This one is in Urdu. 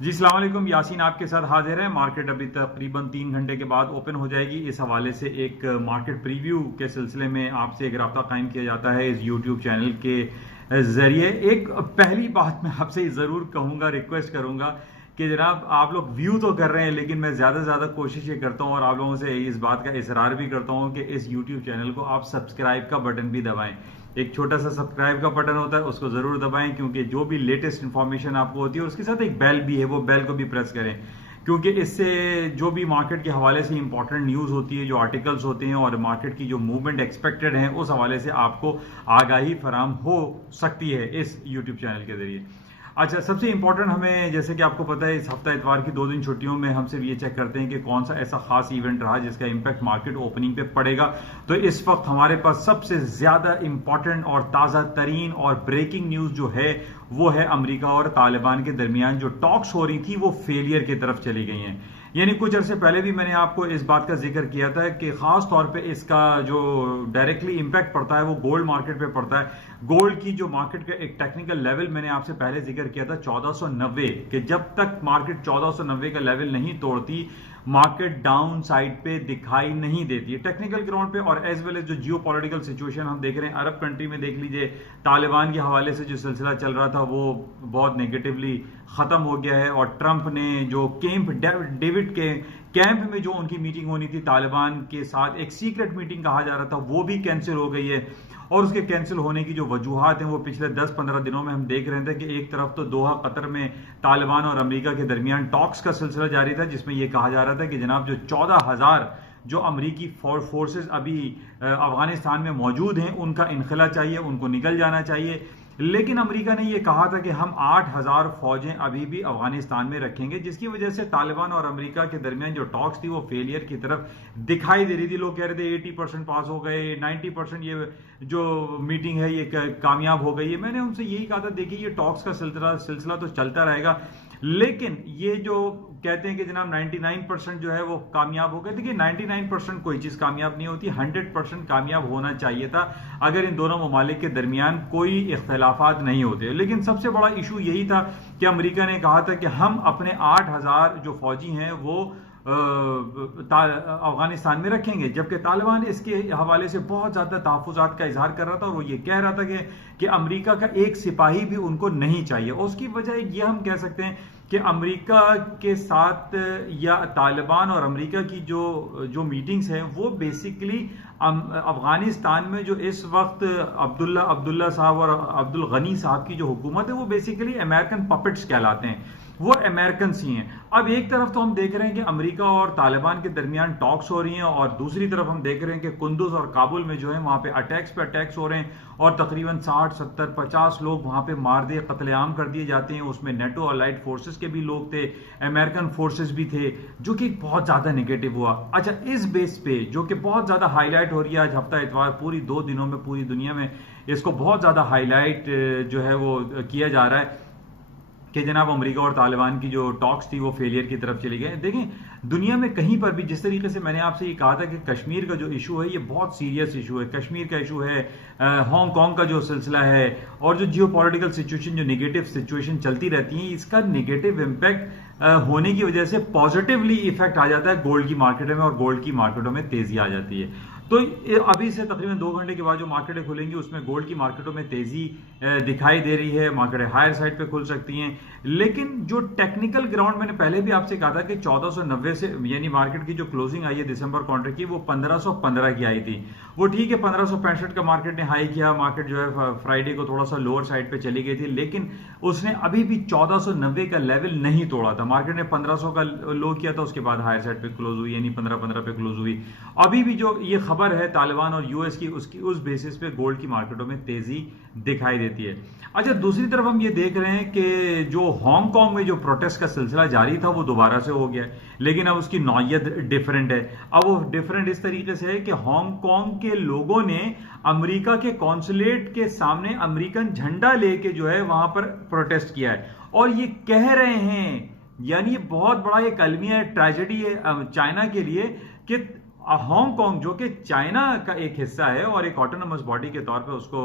جی السلام علیکم، یاسین آپ کے ساتھ حاضر ہیں۔ مارکیٹ ابھی تقریباً 3 گھنٹے کے بعد اوپن ہو جائے گی۔ اس حوالے سے ایک مارکیٹ پریویو کے سلسلے میں آپ سے ایک رابطہ قائم کیا جاتا ہے اس یوٹیوب چینل کے ذریعے۔ ایک پہلی بات میں آپ سے ضرور کہوں گا، ریکویسٹ کروں گا کہ جناب آپ لوگ ویو تو کر رہے ہیں، لیکن میں زیادہ سے زیادہ کوشش یہ کرتا ہوں اور آپ لوگوں سے اس بات کا اصرار بھی کرتا ہوں کہ اس یوٹیوب چینل کو آپ سبسکرائب کا بٹن بھی دبائیں۔ ایک چھوٹا سا سبسکرائب کا بٹن ہوتا ہے، اس کو ضرور دبائیں، کیونکہ جو بھی لیٹسٹ انفارمیشن آپ کو ہوتی ہے اور اس کے ساتھ ایک بیل بھی ہے، وہ بیل کو بھی پریس کریں، کیونکہ اس سے جو بھی مارکیٹ کے حوالے سے امپورٹنٹ نیوز ہوتی ہے، جو آرٹیکلز ہوتے ہیں اور مارکیٹ کی جو موومنٹ ایکسپیکٹڈ ہیں، اس حوالے سے آپ کو آگاہی فراہم ہو سکتی ہے اس یوٹیوب چینل کے ذریعے۔ اچھا، سب سے امپورٹنٹ ہمیں، جیسے کہ آپ کو پتا ہے، اس ہفتہ اتوار کی 2 دن چھٹیوں میں ہم صرف یہ چیک کرتے ہیں کہ کون سا ایسا خاص ایونٹ رہا جس کا امپیکٹ مارکیٹ اوپننگ پہ پڑے گا۔ تو اس وقت ہمارے پاس سب سے زیادہ امپورٹنٹ اور تازہ ترین اور بریکنگ نیوز جو ہے وہ ہے امریکہ اور طالبان کے درمیان جو ٹاکس ہو رہی تھی وہ فیلئر کی طرف چلی گئی ہیں۔ یعنی کچھ عرصے پہلے بھی میں نے آپ کو اس بات کا ذکر کیا تھا کہ خاص طور پہ اس کا جو ڈائریکٹلی امپیکٹ پڑتا ہے وہ گولڈ مارکیٹ پہ پڑتا ہے۔ گولڈ کی جو مارکیٹ کا ایک ٹیکنیکل لیول میں نے آپ سے پہلے ذکر کیا تھا 1490، کہ جب تک مارکیٹ 1490 کا لیول نہیں توڑتی مارکیٹ ڈاؤن سائڈ پہ دکھائی نہیں دیتی ہے ٹیکنیکل گراؤنڈ پہ۔ اور ایز ویل ایز جو جیو پولیٹیکل سچویشن ہم دیکھ رہے ہیں عرب کنٹری میں، دیکھ لیجئے طالبان کے حوالے سے جو سلسلہ چل رہا تھا وہ بہت نیگیٹولی ختم ہو گیا ہے، اور ٹرمپ نے جو کیمپ ڈیوڈ کے کیمپ میں جو ان کی میٹنگ ہونی تھی طالبان کے ساتھ، ایک سیکرٹ میٹنگ کہا جا رہا تھا، وہ بھی کینسل ہو گئی ہے۔ اور اس کے کینسل ہونے کی جو وجوہات ہیں وہ پچھلے 10-15 دنوں میں ہم دیکھ رہے تھے کہ ایک طرف تو دوحہ قطر میں طالبان اور امریکہ کے درمیان ٹاکس کا سلسلہ جاری تھا، جس میں یہ کہا جا رہا تھا کہ جناب جو 14,000 جو امریکی فورسز ابھی افغانستان میں موجود ہیں ان کا انخلا چاہیے، ان کو نکل جانا چاہیے۔ لیکن امریکہ نے یہ کہا تھا کہ ہم 8,000 فوجیں ابھی بھی افغانستان میں رکھیں گے، جس کی وجہ سے طالبان اور امریکہ کے درمیان جو ٹاکس تھی وہ فیلئر کی طرف دکھائی دے رہی تھی۔ لوگ کہہ رہے تھے 80% پاس ہو گئے، 90% یہ جو میٹنگ ہے یہ کامیاب ہو گئی ہے۔ میں نے ان سے یہی کہا تھا دیکھیے یہ ٹاکس کا سلسلہ تو چلتا رہے گا، لیکن یہ جو کہتے ہیں کہ جناب 99% جو ہے وہ کامیاب ہو گئے، دیکھیے 99% کوئی چیز کامیاب نہیں ہوتی، 100% کامیاب ہونا چاہیے تھا اگر ان دونوں ممالک کے درمیان کوئی اختلافات نہیں ہوتے۔ لیکن سب سے بڑا ایشو یہی تھا کہ امریکہ نے کہا تھا کہ ہم اپنے 8,000 جو فوجی ہیں وہ افغانستان میں رکھیں گے، جبکہ طالبان اس کے حوالے سے بہت زیادہ تحفظات کا اظہار کر رہا تھا، اور وہ یہ کہہ رہا تھا کہ امریکہ کا ایک سپاہی بھی ان کو نہیں چاہیے۔ اس کی وجہ یہ ہم کہہ سکتے ہیں کہ امریکہ کے ساتھ یا طالبان اور امریکہ کی جو میٹنگز ہیں وہ بیسیکلی افغانستان میں جو اس وقت عبداللہ صاحب اور عبد الغنی صاحب کی جو حکومت ہے وہ بیسیکلی امریکن پپٹس کہلاتے ہیں، وہ امریکنس ہی ہیں۔ اب ایک طرف تو ہم دیکھ رہے ہیں کہ امریکہ اور طالبان کے درمیان ٹاکس ہو رہی ہیں، اور دوسری طرف ہم دیکھ رہے ہیں کہ قندوز اور کابل میں جو ہے وہاں پہ اٹیکس ہو رہے ہیں، اور تقریباً 60 70 50 لوگ وہاں پہ مار دے قتل عام کر دیے جاتے ہیں۔ اس میں نیٹو الائڈ فورسز کے بھی لوگ تھے، امریکن فورسز بھی تھے، جو کہ بہت زیادہ نیگیٹو ہوا۔ اچھا، اس بیس پہ جو کہ بہت زیادہ ہائی لائٹ ہو رہی ہے آج ہفتہ اتوار، پوری 2 دنوں میں پوری دنیا میں اس کو بہت زیادہ ہائی لائٹ جو ہے وہ کیا جا رہا ہے کہ جناب امریکہ اور طالبان کی جو ٹاکس تھی وہ فیلئر کی طرف چلی گئے۔ دیکھیں دنیا میں کہیں پر بھی، جس طریقے سے میں نے آپ سے یہ کہا تھا کہ کشمیر کا جو ایشو ہے یہ بہت سیریس ایشو ہے، کشمیر کا ایشو ہے، ہانگ کانگ کا جو سلسلہ ہے، اور جو جیو پولیٹیکل سچویشن، جو نیگیٹو سچویشن چلتی رہتی ہیں، اس کا نیگیٹو امپیکٹ ہونے کی وجہ سے پازیٹیولی ایفیکٹ آ جاتا ہے گولڈ کی مارکیٹوں میں، اور گولڈ کی مارکیٹوں میں تیزی آ جاتی ہے۔ تو ابھی سے تقریباً 2 گھنٹے کے بعد جو مارکیٹیں کھلیں گی اس میں گولڈ کی مارکیٹوں میں تیزی دکھائی دے رہی ہے، مارکیٹیں ہائر سائڈ پہ کھل سکتی ہیں۔ لیکن جو ٹیکنیکل گراؤنڈ میں نے پہلے بھی آپ سے کہا تھا کہ 1490 سے، یعنی مارکیٹ کی جو کلوزنگ آئی ہے دسمبر کوارٹر کی وہ 1515 کی آئی تھی، وہ ٹھیک ہے 1565 کا مارکیٹ نے ہائی کیا، مارکیٹ جو ہے فرائیڈے کو تھوڑا سا لوور سائڈ پہ چلی گئی تھی، لیکن اس نے ابھی بھی 1490 کا لیول نہیں توڑا تھا۔ مارکیٹ نے 1500 کا لو کیا تھا، اس کے بعد ہائر سائڈ پہ کلوز ہوئی، یعنی 1515 پہ کلوز ہوئی۔ ابھی بھی جو یہ خبر ہے طالبان اور یو ایس کی، اس بیسس پہ گولڈ کی مارکیٹوں میں تیزی دکھائی دیتی ہے۔ اچھا، دوسری طرف ہم یہ دیکھ رہے ہیں کہ جو ہانگ کانگ میں جو پروٹیسٹ کا سلسلہ جاری تھا وہ دوبارہ سے ہو گیا ہے، لیکن اب اس کی نوعیت ڈیفرنٹ ہے۔ اب وہ ڈیفرنٹ اس طریقے سے ہے کہ ہانگ کانگ کے لوگوں نے امریکہ کے قونصلیٹ کے سامنے امریکن جھنڈا لے کے جو ہے وہاں پر پروٹیسٹ کیا ہے، اور یہ کہہ رہے ہیں، یعنی یہ بہت بڑا ایک المیہ ٹریجڈی ہے چائنا کے لیے کہ ہانگ کانگ جو کہ چائنا کا ایک حصہ ہے اور ایک آٹونومس باڈی کے طور پہ اس کو